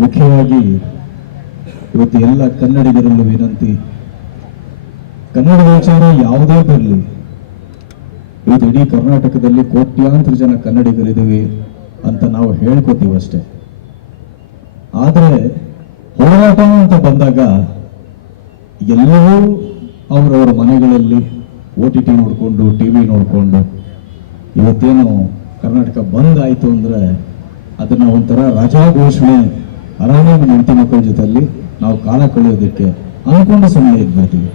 ಮುಖ್ಯವಾಗಿ ಇವತ್ತು ಎಲ್ಲ ಕನ್ನಡಿಗರಲ್ಲೂ ವಿನಂತಿ, ಕನ್ನಡದ ವಿಚಾರ ಯಾವುದೇ ಬರಲಿ, ಇವತ್ತು ಇಡೀ ಕರ್ನಾಟಕದಲ್ಲಿ ಕೋಟ್ಯಾಂತರ ಜನ ಕನ್ನಡಿಗರಿದ್ದೀವಿ ಅಂತ ನಾವು ಹೇಳ್ಕೋತೀವಿ ಅಷ್ಟೇ. ಆದರೆ ಹೋರಾಟ ಅಂತ ಬಂದಾಗ ಎಲ್ಲವೂ ಅವರವರ ಮನೆಗಳಲ್ಲಿ OTT ನೋಡಿಕೊಂಡು TV ನೋಡಿಕೊಂಡು ಇವತ್ತೇನು ಕರ್ನಾಟಕ ಬಂದ್ ಆಯಿತು ಅಂದರೆ ಅದನ್ನ ಒಂಥರ ರಜಾ ಘೋಷಣೆ ಆರಾಮಾಗಿ ಹೆಂಡತಿ ಮಕ್ಕಳ ಜೊತೆಯಲ್ಲಿ ನಾವು ಕಾಲ ಕಳೆಯೋದಕ್ಕೆ ಅನ್ಕೊಂಡು ಸುಮ್ಮನೆ ಇದ್ಬಿಡ್ತೀವಿ.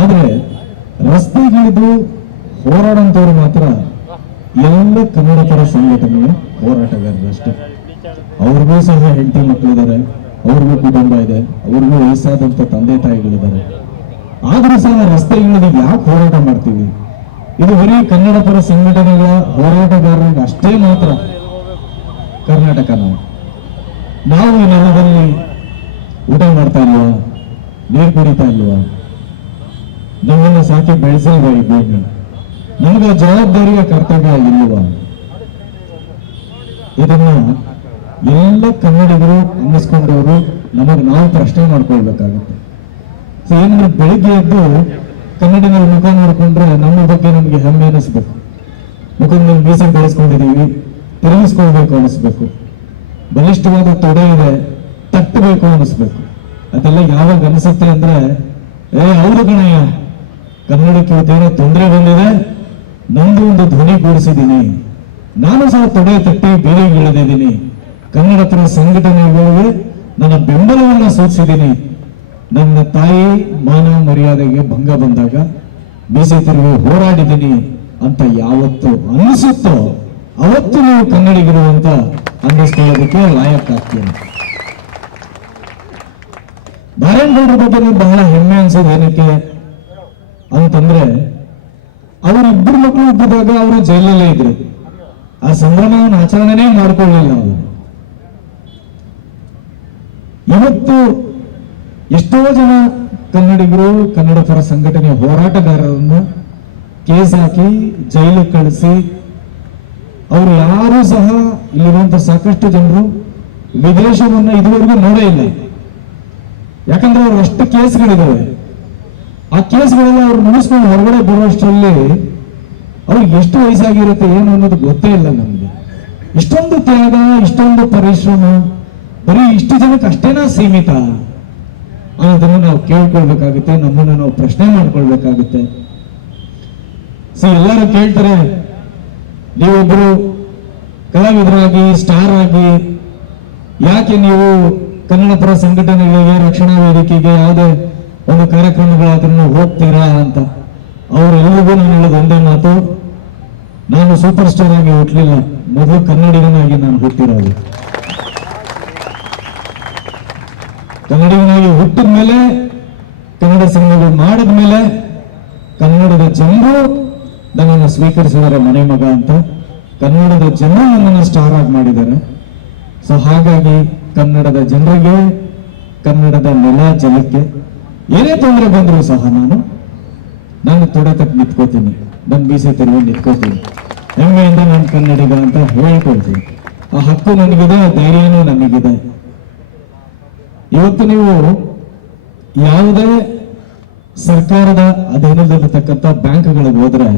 ಆದರೆ ರಸ್ತೆಗಿಳಿದು ಹೋರಾಡಂತವ್ರು ಮಾತ್ರ ಎಲ್ಲ ಕನ್ನಡ ಪರ ಸಂಘಟನೆಯ ಹೋರಾಟಗಾರರಷ್ಟೇ. ಅವ್ರಿಗೂ ಸಹ ಹೆಂಡತಿ ಮಕ್ಕಳಿದ್ದಾರೆ, ಅವ್ರಿಗೂ ಕುಟುಂಬ ಇದೆ, ಅವ್ರಿಗೂ ವಯಸ್ಸಾದಂಥ ತಂದೆ ತಾಯಿಗಳಿದ್ದಾರೆ. ಆದ್ರೂ ಸಹ ರಸ್ತೆಗಿಳಿದು ಯಾಕೆ ಹೋರಾಟ ಮಾಡ್ತೀವಿ? ಇದು ಬರೀ ಕನ್ನಡ ಪರ ಸಂಘಟನೆಗಳ ಹೋರಾಟಗಾರರಿಗೆ ಅಷ್ಟೇ ಮಾತ್ರ ಕರ್ನಾಟಕ. ನಾವು ಈ ನೆಲದಲ್ಲಿ ಊಟ ಮಾಡ್ತಾ ಇಲ್ವಾ? ನೀರು ಕುಡಿತಾ ಇಲ್ವಾ? ನಮ್ಮನ್ನ ಸಾಕಿ ಬೆಳೆಸಿಲ್ವಾ ಈ ಭೂಮಿ? ನಮ್ಗೆ ಜವಾಬ್ದಾರಿಯ ಕರ್ತವ್ಯ ಇಲ್ವಾ? ಇದನ್ನ ಎಲ್ಲ ಕನ್ನಡಿಗರು ಅನ್ನಿಸ್ಕೊಂಡವರು ನಮಗೆ ನಾವು ಪ್ರಶ್ನೆ ಮಾಡ್ಕೊಳ್ಬೇಕಾಗುತ್ತೆ. ಏನಂದ್ರೆ ಬೆಳಿಗ್ಗೆ ಎದ್ದು ಕನ್ನಡಿಗರ ಮುಖ ನೋಡ್ಕೊಂಡ್ರೆ ನಮ್ಮ ಬಗ್ಗೆ ನಮ್ಗೆ ಹೆಮ್ಮೆ ಅನಿಸ್ಬೇಕು. ಮುಖದ ಮೇಲೆ ಮೀಸೆ ಬೆಳೆಸ್ಕೊಂಡಿದೀವಿ, ತಿರುಗಿಸ್ಕೊಳ್ಬೇಕು ಅನಿಸ್ಬೇಕು. ಬಲಿಷ್ಠವಾದ ತೊಡೆ ಇದೆ, ತಟ್ಟಬೇಕು ಅನಿಸ್ಬೇಕು. ಅದೆಲ್ಲ ಯಾವಾಗ ಅನಿಸುತ್ತೆ ಅಂದ್ರೆ, ಹೌದು ಕಣಯ್ಯ, ಕನ್ನಡಕ್ಕೆ ಇವತ್ತೇನೋ ತೊಂದರೆ ಬಂದಿದೆ, ನಂದು ಒಂದು ಧ್ವನಿ ಕೂಡಿಸಿದ್ದೀನಿ, ನಾನು ಸಹ ತೊಡೆ ತಟ್ಟಿ ಬೇರೆಗೆ ಇಳಿದಿದ್ದೀನಿ, ಕನ್ನಡ ಪರ ಸಂಘಟನೆಗಳಿಗೆ ನನ್ನ ಬೆಂಬಲವನ್ನ ಸೂಚಿಸಿದ್ದೀನಿ, ನನ್ನ ತಾಯಿ ಮಾನ ಮರ್ಯಾದೆಗೆ ಭಂಗ ಬಂದಾಗ ಮೀಸೆ ತಿರುಗಿ ಹೋರಾಡಿದ್ದೀನಿ ಅಂತ ಯಾವತ್ತು ಅನ್ನಿಸುತ್ತೋ ಅವತ್ತು ನೀವು ಕನ್ನಡಿಗರು ಅಂತ ಅನ್ನಿಸ್ಕೊಳ್ಳೋದಕ್ಕೆ ಲಾಯಕ್ಕಾಗ್ತೀನಿ. ನಾರಾಯಣಗೌಡರ ಬಗ್ಗೆ ಬಹಳ ಹೆಮ್ಮೆ ಅನ್ಸೋದು ಏನಕ್ಕೆ ಅಂತಂದ್ರೆ, ಅವರಿಬ್ಬರು ಮಕ್ಕಳು ಹುಟ್ಟಿದಾಗ ಅವರು ಜೈಲಲ್ಲೇ ಇದ್ರು. ಆ ಸಂಭ್ರಮವನ್ನು ಆಚರಣೆನೇ ಮಾಡ್ಕೊಳ್ಳಿಲ್ಲ ಅವರು. ಇವತ್ತು ಎಷ್ಟೋ ಜನ ಕನ್ನಡಿಗರು ಕನ್ನಡ ಪರ ಸಂಘಟನೆಯ ಹೋರಾಟಗಾರರನ್ನು ಕೇಸ್ ಹಾಕಿ ಜೈಲಿಗೆ ಕಳಿಸಿ, ಅವರು ಯಾರೂ ಸಹ ಇಲ್ಲಿರುವಂತ ಸಾಕಷ್ಟು ಜನರು ವಿದೇಶವನ್ನ ಇದುವರೆಗೂ ನೋಡೇ ಇಲ್ಲ. ಯಾಕಂದ್ರೆ ಅವ್ರು ಅಷ್ಟು ಕೇಸ್ಗಳಿದಾವೆ. ಆ ಕೇಸ್ಗಳೆಲ್ಲ ಅವ್ರು ಮುಗಿಸ್ಕೊಂಡು ಹೊರಗಡೆ ಬರುವಷ್ಟರಲ್ಲಿ ಅವ್ರಿಗೆ ಎಷ್ಟು ವಯಸ್ಸಾಗಿರುತ್ತೆ ಏನು ಅನ್ನೋದು ಗೊತ್ತೇ ಇಲ್ಲ ನಮ್ಗೆ. ಇಷ್ಟೊಂದು ತ್ಯಾಗ, ಇಷ್ಟೊಂದು ಪರಿಶ್ರಮ ಬರೀ ಇಷ್ಟು ಜನಕ್ಕೆ ಅಷ್ಟೇನಾ ಸೀಮಿತ ಅನ್ನೋದನ್ನ ನಾವು ಕೇಳ್ಕೊಳ್ಬೇಕಾಗುತ್ತೆ, ನಮ್ಮನ್ನ ನಾವು ಪ್ರಶ್ನೆ ಮಾಡ್ಕೊಳ್ಬೇಕಾಗುತ್ತೆ. ಎಲ್ಲರೂ ಕೇಳ್ತಾರೆ, ನೀವೊಬ್ಬರು ಕಲಾವಿದರಾಗಿ ಸ್ಟಾರ್ ಆಗಿ ಯಾಕೆ ನೀವು ಕನ್ನಡ ಪರ ಸಂಘಟನೆಗಳಿಗೆ, ರಕ್ಷಣಾ ವೇದಿಕೆಗೆ ಯಾವುದೇ ಒಂದು ಕಾರ್ಯಕ್ರಮಗಳಾದ್ರೂ ಹೋಗ್ತೀರಾ ಅಂತ. ಅವರೆಲ್ಲರಿಗೂ ನಾನು ಹೇಳೋದು ಒಂದೇ ಮಾತು, ನಾನು ಸೂಪರ್ ಸ್ಟಾರ್ ಆಗಿ ಹುಟ್ಟಲಿಲ್ಲ, ಮೊದಲು ಕನ್ನಡಿಗನಾಗಿ ನಾನು ಹುಟ್ಟಿರೋದು. ಕನ್ನಡಿಗನಾಗಿ ಹುಟ್ಟಿದ ಮೇಲೆ, ಕನ್ನಡ ಸಿನಿಮಾಗಳು ಮಾಡಿದ ಮೇಲೆ ಕನ್ನಡದ ಜನರು ನನ್ನನ್ನು ಸ್ವೀಕರಿಸಿದ್ದಾರೆ ಮನೆ ಮಗ ಅಂತ. ಕನ್ನಡದ ಜನರು ನನ್ನನ್ನು ಸ್ಟಾರ್ ಆಗಿ ಮಾಡಿದ್ದಾರೆ. ಸೊ ಹಾಗಾಗಿ ಕನ್ನಡದ ಜನರಿಗೆ, ಕನ್ನಡದ ನೆಲ ಜಲಕ್ಕೆ ಏನೇ ತೊಂದರೆ ಬಂದರೂ ಸಹ ನಾನು ತೊಡೆ ತಕ್ಕ ನಿಂತ್ಕೋತೀನಿ, ನನ್ನ ಮೀಸೆ ತಿರುಗಿ ನಿಂತ್ಕೋತೀನಿ, ಹೆಮ್ಮೆಯಿಂದ ನಾನು ಕನ್ನಡಿಗ ಅಂತ ಹೇಳ್ಕೊಳ್ತೀನಿ. ಆ ಹಕ್ಕು ನನಗಿದೆ, ಆ ಧೈರ್ಯನೂ ನನಗಿದೆ. ಇವತ್ತು ನೀವು ಯಾವುದೇ ಸರ್ಕಾರದ ಅಧೀನದಲ್ಲಿರ್ತಕ್ಕಂಥ ಬ್ಯಾಂಕ್ಗಳಿಗೆ ಹೋದ್ರೆ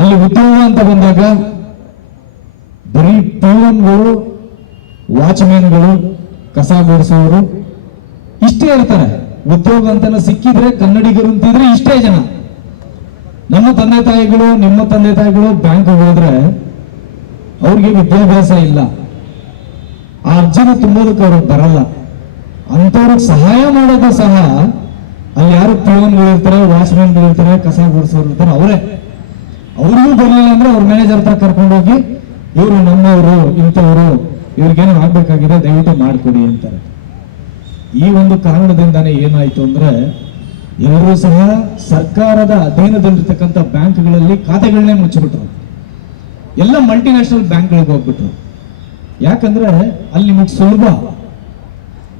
ಅಲ್ಲಿ ಉದ್ಯೋಗ ಅಂತ ಬಂದಾಗ ಬರೀ ಪಿಎನ್ಗಳು, ವಾಚ್ಮ್ಯಾನ್ಗಳು, ಕಸ ಗುಡಿಸೋರು ಇಷ್ಟೇ ಇರ್ತಾರೆ. ಉದ್ಯೋಗ ಅಂತ ಸಿಕ್ಕಿದ್ರೆ ಕನ್ನಡಿಗರು ಅಂತಿದ್ರೆ ಇಷ್ಟೇ ಜನ. ನಮ್ಮ ತಂದೆ ತಾಯಿಗಳು, ನಿಮ್ಮ ತಂದೆ ತಾಯಿಗಳು ಬ್ಯಾಂಕ್ ಹೋದ್ರೆ ಅವ್ರಿಗೆ ವಿದ್ಯಾಭ್ಯಾಸ ಇಲ್ಲ, ಆ ಅರ್ಜಿನ ತುಂಬೋದಕ್ಕೆ ಅವ್ರಿಗೆ ಬರಲ್ಲ. ಅಂತವ್ರಿಗೆ ಸಹಾಯ ಮಾಡೋದು ಸಹ ಅಲ್ಲಿ ಯಾರು ಪಿಎನ್ಗಳು ಇರ್ತಾರೆ, ವಾಚ್ಮ್ಯಾನ್ಗಳು ಇರ್ತಾರೆ, ಕಸ ಗುಡಿಸೋರು ಇರ್ತಾರೆ, ಅವರೇ. ಅವ್ರಿಗೂ ಬರಲಿಲ್ಲ ಅಂದ್ರೆ ಅವ್ರ ಮ್ಯಾನೇಜರ್ ಹತ್ರ ಕರ್ಕೊಂಡೋಗಿ, ಇವರು ನಮ್ಮವರು, ಇಂಥವ್ರು, ಇವ್ರಿಗೇನು ಆಗ್ಬೇಕಾಗಿದೆ ದಯವಿಟ್ಟು ಮಾಡಿಕೊಡಿ ಅಂತಾರೆ. ಈ ಒಂದು ಕಾರಣದಿಂದಾನೇ ಏನಾಯ್ತು ಅಂದ್ರೆ, ಎಲ್ಲರೂ ಸಹ ಸರ್ಕಾರದ ಅಧೀನದಲ್ಲಿರ್ತಕ್ಕಂಥ ಬ್ಯಾಂಕ್ಗಳಲ್ಲಿ ಖಾತೆಗಳನ್ನೇ ಮುಚ್ಚಿಬಿಟ್ರು. ಎಲ್ಲ ಮಲ್ಟಿನ್ಯಾಷನಲ್ ಬ್ಯಾಂಕ್ಗಳಿಗೆ ಹೋಗ್ಬಿಟ್ರು. ಯಾಕಂದ್ರೆ ಅಲ್ಲಿ ನಿಮಗೆ ಸುಲಭ,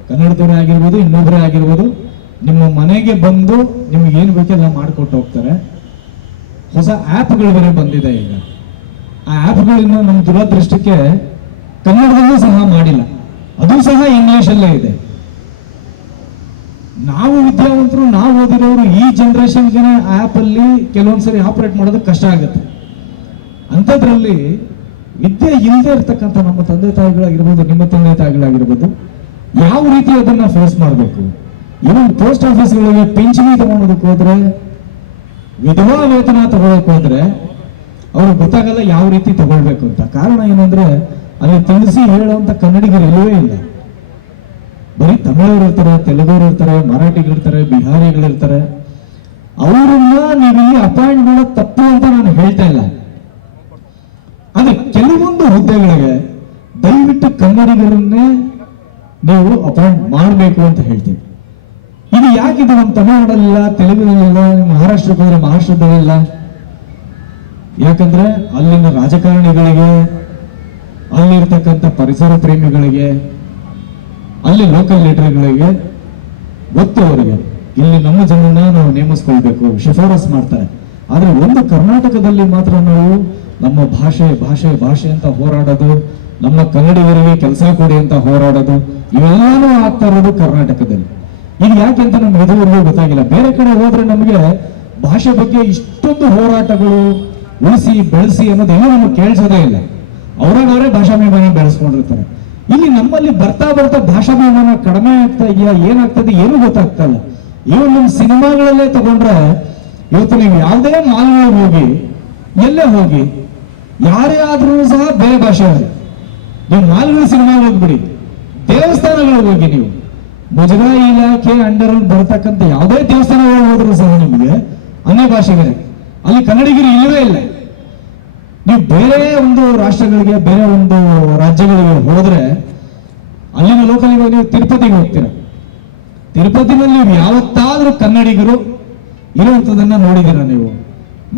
ಕನ್ನಡದವರೇ ಆಗಿರ್ಬೋದು, ಇನ್ನೊಬ್ಬರೇ ಆಗಿರ್ಬೋದು, ನಿಮ್ಮ ಮನೆಗೆ ಬಂದು ನಿಮ್ಗೆ ಏನು ಬೇಕೆಲ್ಲ ಮಾಡಿಕೊಟ್ಟು ಹೋಗ್ತಾರೆ. ಹೊಸ ಆ್ಯಪ್ಗಳು ಬೇರೆ ಬಂದಿದೆ ಈಗ. ಆ ಆ್ಯಪ್ಗಳಿಂದ ನಮ್ಮ ದುರದೃಷ್ಟಕ್ಕೆ ಕನ್ನಡದಲ್ಲೂ ಸಹ ಮಾಡಿಲ್ಲ, ಅದು ಸಹ ಇಂಗ್ಲಿಷಲ್ಲೇ ಇದೆ. ನಾವು ವಿದ್ಯಾವಂತರು, ನಾವು ಓದಿರೋರು ಈ ಜನರೇಷನ್ಗೆ ಆ್ಯಪ್ ಅಲ್ಲಿ ಕೆಲವೊಂದ್ಸರಿ ಆಪರೇಟ್ ಮಾಡೋದಕ್ಕೆ ಕಷ್ಟ ಆಗುತ್ತೆ. ಅಂಥದ್ರಲ್ಲಿ ವಿದ್ಯೆ ಇಲ್ಲದೆ ಇರ್ತಕ್ಕಂಥ ನಮ್ಮ ತಂದೆ ತಾಯಿಗಳಾಗಿರ್ಬೋದು, ನಿಮ್ಮ ತಂದೆ ತಾಯಿಗಳಾಗಿರ್ಬೋದು, ಯಾವ ರೀತಿ ಅದನ್ನ ಫೇಸ್ ಮಾಡಬೇಕು. ಇವನ್ ಪೋಸ್ಟ್ ಆಫೀಸ್ಗಳಿಗೆ ಪಿಂಚಣಿ ತಗೊಳೋದಕ್ಕೆ ಹೋದ್ರೆ, ವಿಧವಾ ವೇತನ ತಗೊಳಕ್ ಹೋದ್ರೆ ಅವ್ರಿಗೆ ಗೊತ್ತಾಗಲ್ಲ ಯಾವ ರೀತಿ ತಗೊಳ್ಬೇಕು ಅಂತ. ಕಾರಣ ಏನಂದ್ರೆ ಅಲ್ಲಿ ತಿಳಿಸಿ ಹೇಳುವಂತ ಕನ್ನಡಿಗರು ಇಲ್ಲವೇ ಇಲ್ಲ. ಬರೀ ತಮಿಳವರು ಇರ್ತಾರೆ, ತೆಲುಗವರು ಇರ್ತಾರೆ, ಮರಾಠಿಗಳಿರ್ತಾರೆ, ಬಿಹಾರಿಗಳಿರ್ತಾರೆ. ಅವರನ್ನ ನೀವಿಲ್ಲಿ ಅಪಾಯಿಂಟ್ ಮಾಡೋದು ತಪ್ಪು ಅಂತ ನಾನು ಹೇಳ್ತಾ ಇಲ್ಲ. ಆದ್ರೆ ಕೆಲವೊಂದು ಹುದ್ದೆಗಳಿಗೆ ದಯವಿಟ್ಟು ಕನ್ನಡಿಗರನ್ನೇ ನೀವು ಅಪಾಯಿಂಟ್ ಮಾಡಬೇಕು ಅಂತ ಹೇಳ್ತೀವಿ. ಇದು ಯಾಕಿದೆ ನಮ್ಮ ತಮಿಳುನಾಡಲ್ಲಿಲ್ಲ, ತೆಲುಗಿನಲ್ಲಿಲ್ಲ, ಮಹಾರಾಷ್ಟ್ರಕ್ಕೆ ಹೋದ್ರೆ ಮಹಾರಾಷ್ಟ್ರದಲ್ಲಿಲ್ಲ? ಯಾಕಂದ್ರೆ ಅಲ್ಲಿನ ರಾಜಕಾರಣಿಗಳಿಗೆ, ಅಲ್ಲಿರ್ತಕ್ಕಂಥ ಪರಿಸರ ಪ್ರೇಮಿಗಳಿಗೆ, ಅಲ್ಲಿ ಲೋಕಲ್ ಲೀಡರ್ಗಳಿಗೆ ಗೊತ್ತು. ಅವರಿಗೆ ಇಲ್ಲಿ ನಮ್ಮ ಜನನ ನಾವು ನೇಮಿಸ್ಕೊಳ್ಬೇಕು, ಶಿಫಾರಸ್ ಮಾಡ್ತಾರೆ. ಆದ್ರೆ ಒಂದು ಕರ್ನಾಟಕದಲ್ಲಿ ಮಾತ್ರ ನಾವು ನಮ್ಮ ಭಾಷೆ ಭಾಷೆ ಭಾಷೆ ಅಂತ ಹೋರಾಡೋದು, ನಮ್ಮ ಕನ್ನಡಿಗರಿಗೆ ಕೆಲಸ ಕೊಡಿ ಅಂತ ಹೋರಾಡೋದು, ಇವೆಲ್ಲಾನು ಆಗ್ತಾ ಇರೋದು ಕರ್ನಾಟಕದಲ್ಲಿ. ಇದು ಯಾಕೆ ಅಂತ ನಮ್ಗೆ ಇದುವರೆಗೂ ಗೊತ್ತಾಗಿಲ್ಲ. ಬೇರೆ ಕಡೆ ಹೋದ್ರೆ ನಮಗೆ ಭಾಷೆ ಬಗ್ಗೆ ಇಷ್ಟೊಂದು ಹೋರಾಟಗಳು, ಉಳಿಸಿ ಬೆಳೆಸಿ ಅನ್ನೋದೆಲ್ಲ ನಮ್ಗೆ ಕೇಳಿಸೋದೇ ಇಲ್ಲ. ಅವರೇ ಭಾಷಾಭಿಮಾನ ಬೆಳೆಸ್ಕೊಂಡಿರ್ತಾರೆ. ಇಲ್ಲಿ ನಮ್ಮಲ್ಲಿ ಬರ್ತಾ ಬರ್ತಾ ಭಾಷಾಭಿಮಾನ ಕಡಿಮೆ ಆಗ್ತಾ ಇದೆಯಾ, ಏನಾಗ್ತದೆ ಏನೂ ಗೊತ್ತಾಗ್ತಾ ಇಲ್ಲ. ಇವಾಗ ನಮ್ಮ ಸಿನಿಮಾಗಳಲ್ಲೇ ತಗೊಂಡ್ರೆ, ಇವತ್ತು ನೀವು ಯಾವುದೇ ಮಾಲ್ಗಳಿಗೆ ಹೋಗಿ, ಎಲ್ಲೇ ಹೋಗಿ, ಯಾರೇ ಆದ್ರೂ ಸಹ ಬೇರೆ ಭಾಷೆ ಇದೆ. ನೀವು ಮಾಲ್ಗಳ ಸಿನಿಮಾಗೆ ಹೋಗ್ಬಿಡಿ, ದೇವಸ್ಥಾನಗಳಿಗೆ ಹೋಗಿ, ನೀವು ಮುಜರಾಯಿ ಇಲಾಖೆ ಅಂಡರ್ ಅಲ್ಲಿ ಬರ್ತಕ್ಕಂಥ ಯಾವುದೇ ದೇವಸ್ಥಾನಗಳು ಹೋದ್ರು ಸಹ ನಿಮಗೆ ಅನ್ಯ ಭಾಷೆಗಳೇ, ಅಲ್ಲಿ ಕನ್ನಡಿಗರು ಇಲ್ಲವೇ ಇಲ್ಲ. ನೀವು ಬೇರೆ ಒಂದು ರಾಷ್ಟ್ರಗಳಿಗೆ, ಬೇರೆ ಒಂದು ರಾಜ್ಯಗಳಿಗೆ ಹೋದ್ರೆ, ಅಲ್ಲಿನ ಲೋಕಲ್, ಇವಾಗ ನೀವು ತಿರುಪತಿಗೆ ಹೋಗ್ತೀರ, ತಿರುಪತಿನಲ್ಲಿ ನೀವು ಯಾವತ್ತಾದ್ರೂ ಕನ್ನಡಿಗರು ಇರುವಂಥದ್ದನ್ನ ನೋಡಿದ್ದೀರಾ? ನೀವು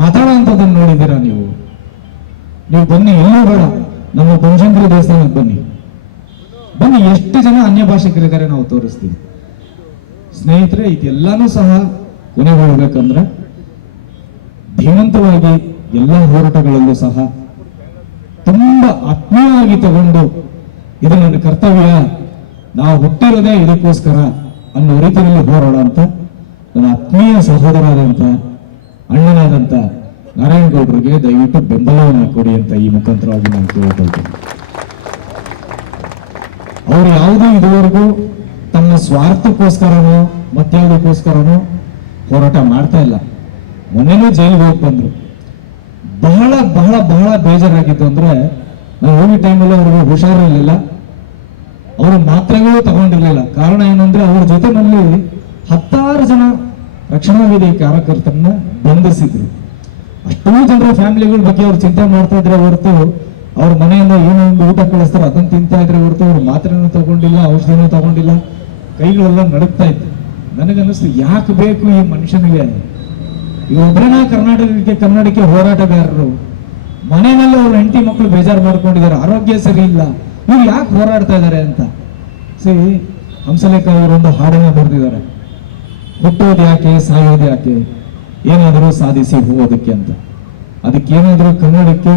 ಮಾತಾಡುವಂಥದ್ದನ್ನು ನೋಡಿದ್ದೀರಾ? ನೀವು ಬನ್ನಿ, ಎಲ್ಲೂ ಬೇಡ, ನಮ್ಮ ಬನಶಂಕರಿ ದೇವಸ್ಥಾನಕ್ಕೆ ಬನ್ನಿ, ಎಷ್ಟು ಜನ ಅನ್ಯ ಭಾಷಿಕರಿದ್ದಾರೆ ನಾವು ತೋರಿಸ್ತೀವಿ. ಸ್ನೇಹಿತರೆ, ಇದೆಲ್ಲಾನು ಸಹ ಕೊನೆಗೊಳ್ಬೇಕಂದ್ರೆ ಧೀಮಂತವಾಗಿ ಎಲ್ಲ ಹೋರಾಟಗಳಲ್ಲೂ ಸಹ ತುಂಬಾ ಆತ್ಮೀಯವಾಗಿ ತಗೊಂಡು, ಇದು ನನ್ನ ಕರ್ತವ್ಯ, ನಾವು ಹುಟ್ಟಿರೋದೇ ಇದಕ್ಕೋಸ್ಕರ ಅನ್ನೋ ರೀತಿಯಲ್ಲಿ ಹೋರಾಡ ಅಂತ ನನ್ನ ಆತ್ಮೀಯ ಸಹೋದರಾದಂತ, ಅಣ್ಣನಾದಂತ ನಾರಾಯಣಗೌಡರಿಗೆ ದಯವಿಟ್ಟು ಬೆಂಬಲವನ್ನು ಕೊಡಿ ಅಂತ ಈ ಮುಖಾಂತರವಾಗಿ ನಾನು ಕೇಳ್ಕೊಳ್ತೀನಿ. ಅವ್ರು ಯಾವುದೂ ಇದುವರೆಗೂ ತಮ್ಮ ಸ್ವಾರ್ಥಕ್ಕೋಸ್ಕರನೋ ಮತ್ಯಾವುದಕ್ಕೋಸ್ಕರನೋ ಹೋರಾಟ ಮಾಡ್ತಾ ಇಲ್ಲ. ಮೊನ್ನೆನೂ ಜೈಲಿಗೆ ಹೋಗಿ ಬಂದ್ರು. ಬಹಳ ಬಹಳ ಬಹಳ ಬೇಜಾರಾಗಿತ್ತು. ಅಂದ್ರೆ ನಾವು ಹೋಗಿ ಟೈಮಲ್ಲಿ ಅವ್ರಿಗೆ ಹುಷಾರಿರ್ಲಿಲ್ಲ, ಅವರು ಮಾತ್ರೆಗಳು ತಗೊಂಡಿರ್ಲಿಲ್ಲ. ಕಾರಣ ಏನಂದ್ರೆ ಅವ್ರ ಜೊತೆನಲ್ಲಿ 10 ಜನ ರಕ್ಷಣಾ ವೇದಿಕೆ ಕಾರ್ಯಕರ್ತರನ್ನ ಬಂಧಿಸಿದ್ರು. ಅಷ್ಟೂ ಜನರ ಫ್ಯಾಮಿಲಿಗಳ ಬಗ್ಗೆ ಅವ್ರು ಚಿಂತೆ ಮಾಡ್ತಾ ಇದ್ರೆ ಹೊರತು, ಅವ್ರ ಮನೆಯಿಂದ ಏನೋ ಒಂದು ಊಟ ಕಳಿಸ್ತಾರೆ ಅದನ್ನ ತಿಂತಾ ಇದ್ರೆ ಹೊರತು, ಅವ್ರು ಮಾತ್ರೆನೂ ತಗೊಂಡಿಲ್ಲ, ಔಷಧಿನೂ ತಗೊಂಡಿಲ್ಲ, ಕೈಗಳೆಲ್ಲ ನಡುಕ್ತಾ ಇತ್ತು. ನನಗನ್ನಿಸ್ತು, ಯಾಕೆ ಬೇಕು ಈ ಮನುಷ್ಯನಿಗೆ? ಇವೊಬ್ಬರನ್ನ ಕನ್ನಡಕ್ಕೆ ಹೋರಾಟಗಾರರು, ಮನೆಯಲ್ಲಿ ಅವ್ರ ಹೆಂಡತಿ ಮಕ್ಕಳು ಬೇಜಾರು ಮಾಡ್ಕೊಂಡಿದ್ದಾರೆ, ಆರೋಗ್ಯ ಸರಿ ಇಲ್ಲ, ಇವ್ರು ಯಾಕೆ ಹೋರಾಡ್ತಾ ಇದ್ದಾರೆ ಅಂತ. ಸರಿ, ಹಂಸಲೇಖ ಅವರೊಂದು ಹಾಡನ್ನ ಬರೆದಿದ್ದಾರೆ, ಹುಟ್ಟೋದು ಯಾಕೆ, ಸಾಯೋದು ಯಾಕೆ, ಏನಾದರೂ ಸಾಧಿಸಿ ಹೋಗೋದಕ್ಕೆ ಅಂತ. ಅದಕ್ಕೇನಾದ್ರೂ ಕನ್ನಡಕ್ಕೆ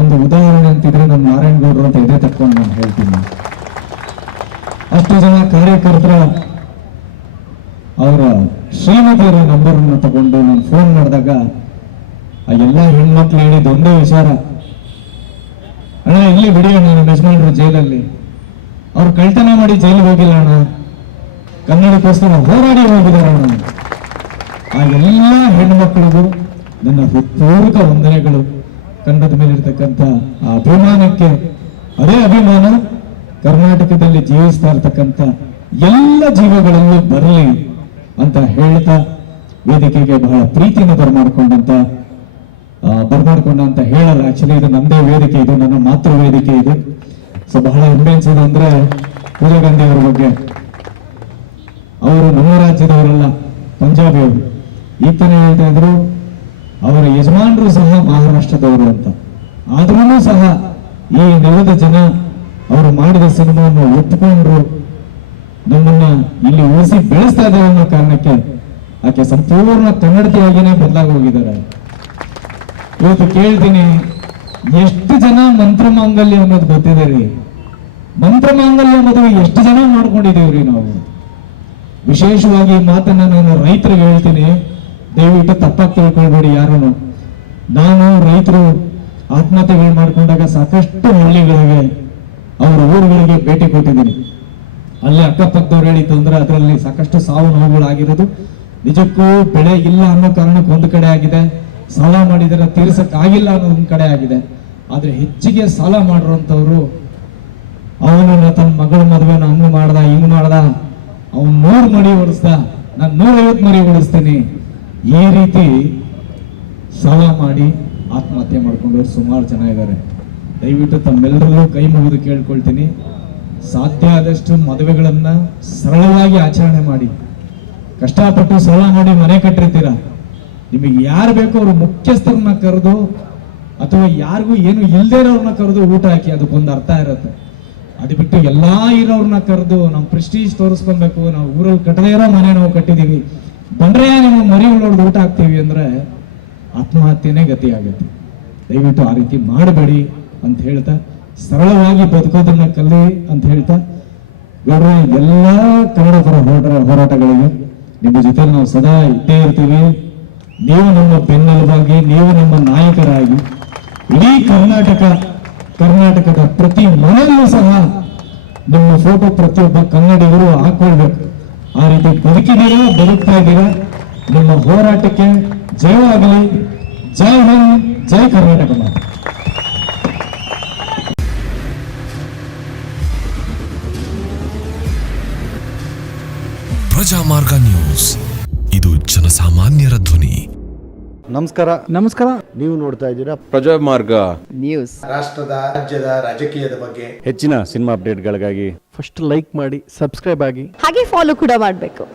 ಒಂದು ಉದಾಹರಣೆ ಅಂತಿದ್ರೆ ನಮ್ಮ ನಾರಾಯಣಗೌಡರು ಅಂತ ಇದೇ ತಕ್ಕೊಂಡು ನಾನು ಹೇಳ್ತೀನಿ. ಅಷ್ಟು ಜನ ಕಾರ್ಯಕರ್ತರ ಅವರ ಶ್ರೀಮತಿಯರ ನಂಬರನ್ನು ತಗೊಂಡು ನಾನು ಫೋನ್ ಮಾಡಿದಾಗ ಆ ಎಲ್ಲ ಹೆಣ್ಮಕ್ಳು ಹೇಳಿದ ಒಂದೇ ವಿಚಾರ, ಅಣ್ಣ ಇಲ್ಲಿ ಬಿಡಿ ಅಣ್ಣ, ನಮ್ಮ ಯಜಮಾನ್ರು ಜೈಲಲ್ಲಿ, ಅವ್ರು ಕಳ್ತನ ಮಾಡಿ ಜೈಲಿಗೆ ಹೋಗಿಲ್ಲ ಅಣ್ಣ, ಕನ್ನಡಕ್ಕೋಸ್ಕರ ಹೋರಾಡಿ ಹೋಗಿದ್ದಾರೆ ಅಣ್ಣ. ಆ ಎಲ್ಲ ಹೆಣ್ಮಕ್ಳಿಗೂ ನನ್ನ ಹೃತ್ಪೂರ್ವಕ ವಂದನೆಗಳು. ಕನ್ನಡದ ಮೇಲೆ ಇರ್ತಕ್ಕಂಥ ಆ ಅಭಿಮಾನಕ್ಕೆ ಅದೇ ಅಭಿಮಾನ ಕರ್ನಾಟಕದಲ್ಲಿ ಜೀವಿಸ್ತಾ ಇರ್ತಕ್ಕಂಥ ಎಲ್ಲ ಜೀವಗಳಲ್ಲೂ ಬರಲಿ ಅಂತ ಹೇಳ್ತಾ, ವೇದಿಕೆಗೆ ಬಹಳ ಪ್ರೀತಿಯನ್ನು ಬರಮಾಡ್ಕೊಂಡಂತ ಹೇಳಲ್ಲ. ಆಕ್ಚುಲಿ ಇದು ನಂದೇ ವೇದಿಕೆ, ಇದು ನನ್ನ ಮಾತೃ ವೇದಿಕೆ ಇದು. ಸೊ ಬಹಳ ಹೆಮ್ಮೆ ಅನ್ಸೋದು ಅಂದ್ರೆ ಪೂಜಾ ಗಾಂಧಿ ಅವರ ಬಗ್ಗೆ. ಅವರು ನಮ್ಮ ರಾಜ್ಯದವರಲ್ಲ, ಪಂಜಾಬಿ ಅವರು. ಈಗ ತಾನೇ ಹೇಳ್ತಾ ಇದ್ರು ಅವರ ಯಜಮಾನರು ಸಹ ಮಹಾರಾಷ್ಟ್ರದವರು ಅಂತ. ಆದ್ರೂ ಸಹ ಈ ನೆಲದ ಜನ ಅವರು ಮಾಡಿದ ಸಿನಿಮಾವನ್ನು ಒಪ್ಪಿಕೊಂಡ್ರು, ನಮ್ಮನ್ನ ಇಲ್ಲಿ ಉಳಿಸಿ ಬೆಳೆಸ್ತಾ ಇದ್ದಾರೆ ಅನ್ನೋ ಕಾರಣಕ್ಕೆ ಆಕೆ ಸಂಪೂರ್ಣ ಕನ್ನಡತಿಯಾಗಿನೇ ಬದಲಾಗಿ ಹೋಗಿದ್ದಾರೆ. ಇವತ್ತು ಕೇಳ್ತೀನಿ, ಎಷ್ಟು ಜನ ಮಂತ್ರ ಮಾಂಗಲ್ಯ ಅನ್ನೋದು ಗೊತ್ತಿದೆ ರೀ? ಮಂತ್ರಮಾಂಗಲ್ಯ ಮದುವೆ ಎಷ್ಟು ಜನ ಮಾಡ್ಕೊಂಡಿದ್ದೀವ್ರಿ ನಾವು. ವಿಶೇಷವಾಗಿ ಈ ಮಾತನ್ನ ನಾನು ರೈತರಿಗೆ ಹೇಳ್ತೀನಿ, ದಯವಿಟ್ಟು ತಪ್ಪಾಗಿ ತಿಳ್ಕೊಳ್ಬೇಡಿ ಯಾರನ್ನು. ನಾನು ರೈತರು ಆತ್ಮಹತ್ಯೆಗಳು ಮಾಡ್ಕೊಂಡಾಗ ಸಾಕಷ್ಟು ಹಳ್ಳಿಗಳಿಗೆ ಅವರ ಊರುಗಳಿಗೆ ಭೇಟಿ ಕೊಟ್ಟಿದ್ದೀನಿ. ಅಲ್ಲಿ ಅಕ್ಕಪಕ್ಕದವ್ರು ಹೇಳಿದ್ದು ಅಂದ್ರೆ ಅದರಲ್ಲಿ ಸಾಕಷ್ಟು ಸಾವು ನೋವುಗಳಾಗಿರೋದು. ನಿಜಕ್ಕೂ ಬೆಳೆ ಇಲ್ಲ ಅನ್ನೋ ಕಾರಣಕ್ಕೆ ಒಂದು ಕಡೆ ಆಗಿದೆ, ಸಾಲ ಮಾಡಿದರೆ ತೀರ್ಸಕ್ಕಾಗಿಲ್ಲ ಅನ್ನೋ ಒಂದು ಕಡೆ ಆಗಿದೆ. ಆದ್ರೆ ಹೆಚ್ಚಿಗೆ ಸಾಲ ಮಾಡಿರುವಂತವ್ರು ಅವನನ್ನ ತನ್ನ ಮಗಳ ಮದುವೆನ ಹಂಗ್ ಮಾಡ್ದ ಹಿಂಗ್ ಮಾಡ್ದ, ಅವನ್ 100 ಮರಿ ಓಡಿಸ್ದ, ನಾನು 150 ಮರಿ ಓಡಿಸ್ತೀನಿ, ಈ ರೀತಿ ಸಾಲ ಮಾಡಿ ಆತ್ಮಹತ್ಯೆ ಮಾಡ್ಕೊಂಡವ್ರು ಸುಮಾರು ಜನ ಇದ್ದಾರೆ. ದಯವಿಟ್ಟು ತಮ್ಮೆಲ್ಲರಲ್ಲೂ ಕೈ ಮುಗಿದು ಕೇಳ್ಕೊಳ್ತೀನಿ, ಸಾಧ್ಯ ಆದಷ್ಟು ಮದುವೆಗಳನ್ನ ಸರಳವಾಗಿ ಆಚರಣೆ ಮಾಡಿ. ಕಷ್ಟಪಟ್ಟು ಸಾಲ ಮಾಡಿ ಮನೆ ಕಟ್ಟಿರ್ತೀರ, ನಿಮಗೆ ಯಾರು ಬೇಕೋ ಅವ್ರು ಮುಖ್ಯಸ್ಥರನ್ನ ಕರೆದು ಅಥವಾ ಯಾರಿಗೂ ಏನು ಇಲ್ದೇ ಇರೋರ್ನ ಕರೆದು ಊಟ ಹಾಕಿ, ಅದಕ್ಕೊಂದು ಅರ್ಥ ಇರುತ್ತೆ. ಅದು ಬಿಟ್ಟು ಎಲ್ಲಾ ಇರೋರ್ನ ಕರೆದು ನಾವು ಪ್ರೆಸ್ಟೀಜ್ ತೋರಿಸ್ಕೊಬೇಕು, ನಾವು ಊರಲ್ಲಿ ಕಟ್ಟದೇ ಇರೋ ಮನೆ ನಾವು ಕಟ್ಟಿದೀವಿ, ಬಂದ್ರೆ ನೀವು ಮರಿ ಹೊಡೆದು ಊಟ ಹಾಕ್ತೀವಿ ಅಂದ್ರೆ ಆತ್ಮಹತ್ಯೆನೇ ಗತಿ ಆಗುತ್ತೆ. ದಯವಿಟ್ಟು ಆ ರೀತಿ ಮಾಡಬೇಡಿ ಅಂತ ಹೇಳ್ತಾ, ಸರಳವಾಗಿ ಬದುಕೋದನ್ನ ಕಲಿ ಅಂತ ಹೇಳ್ತಾ, ಗೌಡ್ರೆ ಎಲ್ಲ ಕನ್ನಡ ಪರ ಹೋರಾಟಗಳಿಗೆ ನಿಮ್ಮ ಜೊತೆ ನಾವು ಸದಾ ಇದ್ದೇ ಇರ್ತೀವಿ. ನೀವು ನಮ್ಮ ಬೆನ್ನೆಲುಬಾಗಿ, ನೀವು ನಮ್ಮ ನಾಯಕರಾಗಿ ಇಡೀ ಕರ್ನಾಟಕದ ಪ್ರತಿ ಮನೆಯಲ್ಲೂ ಸಹ ನಿಮ್ಮ ಫೋಟೋ ಪ್ರತಿಯೊಬ್ಬ ಕನ್ನಡಿಗರು ಹಾಕೊಳ್ಬೇಕು. ಆ ರೀತಿ ಬದುಕಿದ್ದೀರಾ, ಬದುಕ್ತಾ ಇದ್ದೀರಾ. ನಿಮ್ಮ ಹೋರಾಟಕ್ಕೆ ಜಯವಾಗಲಿ. ಜೈ ಹಿಂದ್, ಜೈ ಕರ್ನಾಟಕ. ಪ್ರಜಾಮಾರ್ಗ ನ್ಯೂಸ್, ಇದು ಜನಸಾಮಾನ್ಯರ ಧ್ವನಿ. ನಮಸ್ಕಾರ. ನೀವು ನೋಡ್ತಾ ಇದ್ದೀರಾ ಪ್ರಜಾಮಾರ್ಗ ನ್ಯೂಸ್. ರಾಷ್ಟ್ರದ ರಾಜ್ಯದ ರಾಜಕೀಯದ ಬಗ್ಗೆ ಹೆಚ್ಚಿನ ಸಿನಿಮಾ ಅಪ್ಡೇಟ್ಗಳಿಗಾಗಿ ಫಸ್ಟ್ ಲೈಕ್ ಮಾಡಿ, ಸಬ್ಸ್ಕ್ರೈಬ್ ಆಗಿ, ಹಾಗೆ ಫಾಲೋ ಕೂಡ ಮಾಡಬೇಕು.